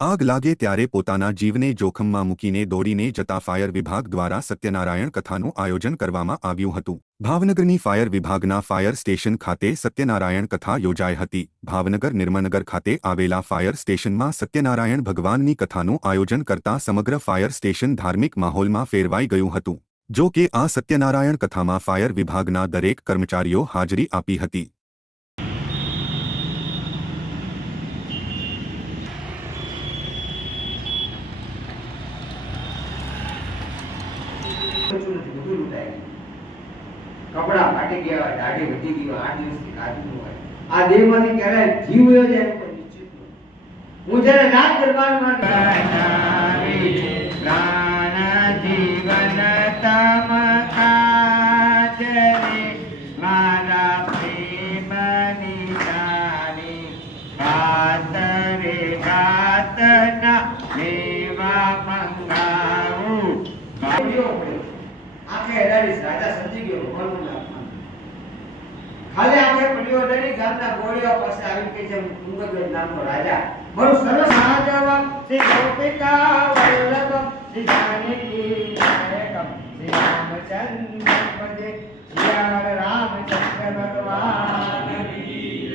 આગ લાગે ત્યારે પોતાના જીવને જોખમમાં મૂકીને દોડીને જતા ફાયર વિભાગ દ્વારા સત્યનારાયણ કથાનું આયોજન કરવામાં આવ્યું હતું। ભાવનગરની ફાયર વિભાગના ફાયર સ્ટેશન ખાતે સત્યનારાયણ કથા યોજાઈ હતી। ભાવનગર નિર્મનગર ખાતે આવેલા ફાયર સ્ટેશનમાં સત્યનારાયણ ભગવાનની કથાનું આયોજન કરતા સમગ્ર ફાયર સ્ટેશન ધાર્મિક માહોલમાં ફેરવાઈ ગયું હતું। જો કે આ સત્યનારાયણ કથામાં ફાયર વિભાગના દરેક કર્મચારીઓ હાજરી આપી હતી। कपड़ा फाटी गया, दाढ़ी वधी गई, 8 દિવસ થી કાઢવું હોય આ દેહમાંથી ક્યારે જીવ વયો જાય કોઈ નિશ્ચિત નથી। હું જ્યારે રાત દરબારમાં પ્રાણ જીવન તમ કાજરે મારા પ્રેમ નિદાની ગાતરે ગાતના દેવા મંગાવું आंखें अडाड़ी राजा समझी गयो भगवान ना खाली आंखें पड़ियो अडाड़ी गामना गोळिया પાસે આવી કે જેમ કુંગજ નામનો રાજા બહુ સરસ રાજાવા શ્રી ગોપિકા વલ્લભ શ્રી જાનકી નાયકમ શ્રી રામચંદ્ર પદે શ્રી રામચંદ્ર ભગવાન વીર